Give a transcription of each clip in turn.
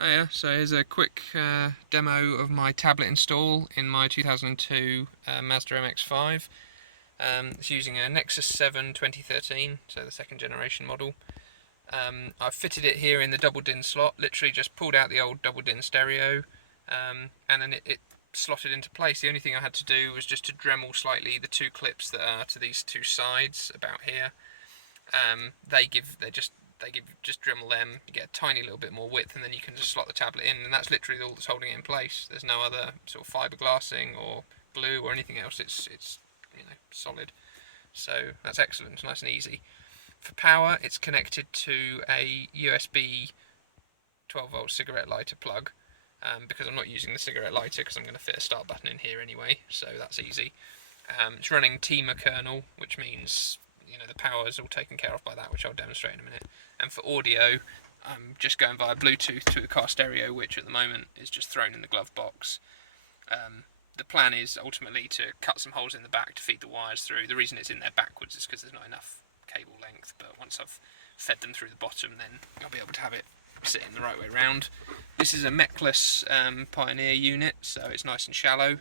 Hiya, so here's a quick demo of my tablet install in my 2002 Mazda MX5. It's using a Nexus 7 2013, so the second generation model. I've fitted it here in the double DIN slot, literally just pulled out the old double DIN stereo, and then it slotted into place. The only thing I had to do was just to Dremel slightly the two clips that are to these two sides about here. Just Dremel them, you get a tiny little bit more width, and then you can just slot the tablet in, and that's literally all that's holding it in place. There's no other sort of fiberglassing or glue or anything else. It's solid. So that's excellent. It's nice and easy. For power, it's connected to a USB 12-volt cigarette lighter plug, because I'm not using the cigarette lighter because I'm going to fit a start button in here anyway, so that's easy. It's running Timur Kernel, which means the power is all taken care of by that, which I'll demonstrate in a minute. And for audio, I'm just going via Bluetooth to a car stereo, which at the moment is just thrown in the glove box. The plan is ultimately to cut some holes in the back to feed the wires through. The reason it's in there backwards is because there's not enough cable length, but once I've fed them through the bottom, then I'll be able to have it sitting the right way round. This is a meckless Pioneer unit, so it's nice and shallow.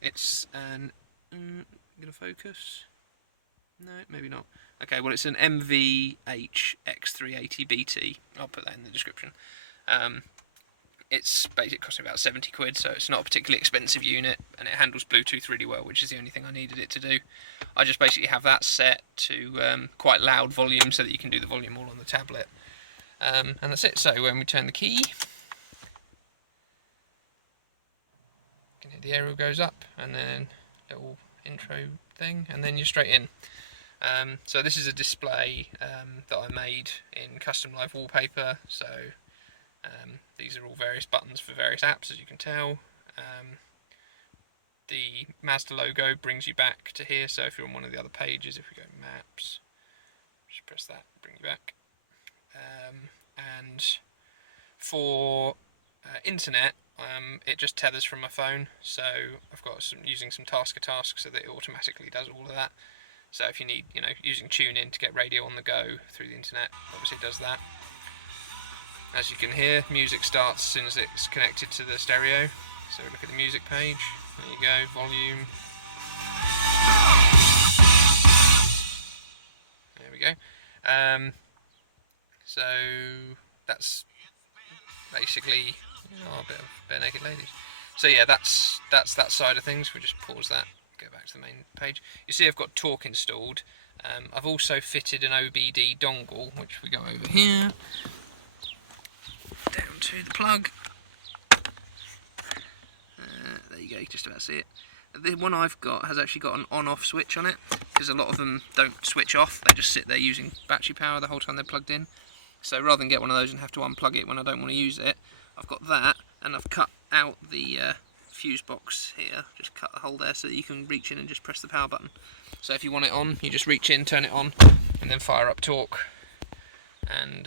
It's an... gonna focus? No, maybe not. Okay, well, it's an MVH-X380BT. I'll put that in the description. It's basically costing about 70 quid, so it's not a particularly expensive unit, and it handles Bluetooth really well, which is the only thing I needed it to do. I just basically have that set to quite loud volume so that you can do the volume all on the tablet. And that's it. So when we turn the key, you can hear the aerial goes up, and then little intro thing, and then you're straight in. So this is a display that I made in custom live wallpaper, so these are all various buttons for various apps, as you can tell. The Mazda logo brings you back to here, so if you're on one of the other pages, if we go maps, just press that, bring you back. And for internet, it just tethers from my phone, so I've got using some Tasker tasks so that it automatically does all of that. So if you need, using TuneIn to get radio on the go through the internet, obviously it does that. As you can hear, music starts as soon as it's connected to the stereo. So look at the music page. There you go, volume. There we go. So that's basically a bit of bare naked ladies. So yeah, that's that side of things. We'll just pause that. Go back to the main page. You see I've got Torque installed. I've also fitted an OBD dongle, which we go over here, down to the plug. There you go, you can just about see it. The one I've got has actually got an on-off switch on it, because a lot of them don't switch off, they just sit there using battery power the whole time they're plugged in. So rather than get one of those and have to unplug it when I don't want to use it, I've got that, and I've cut out the fuse box here, just cut the hole there so that you can reach in and just press the power button. So if you want it on, you just reach in, turn it on, and then fire up Torque, and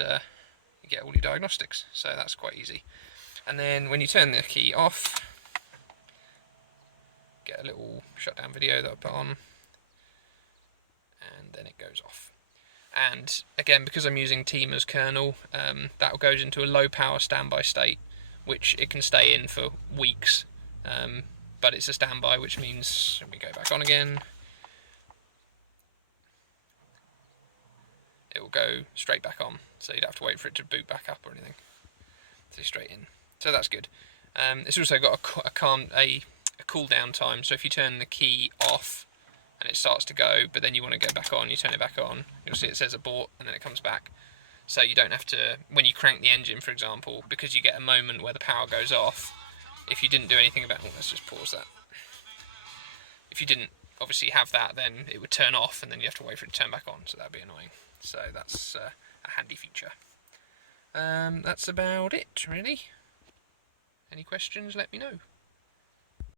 you get all your diagnostics. So that's quite easy. And then when you turn the key off, get a little shutdown video that I put on, and then it goes off. And again, because I'm using Timur's kernel, that goes into a low power standby state, which it can stay in for weeks. But it's a standby, which means when we go back on again, it will go straight back on, so you'd have to wait for it to boot back up or anything. So straight in. So that's good. It's also got a cool down time, so if you turn the key off and it starts to go, but then you want to go back on, you turn it back on, you'll see it says abort, and then it comes back. So you don't have to, when you crank the engine, for example, because you get a moment where the power goes off, if you didn't do anything about it, let's just pause that. If you didn't obviously have that, then it would turn off, and then you have to wait for it to turn back on, so that'd be annoying. So that's a handy feature. That's about it, really. Any questions, let me know.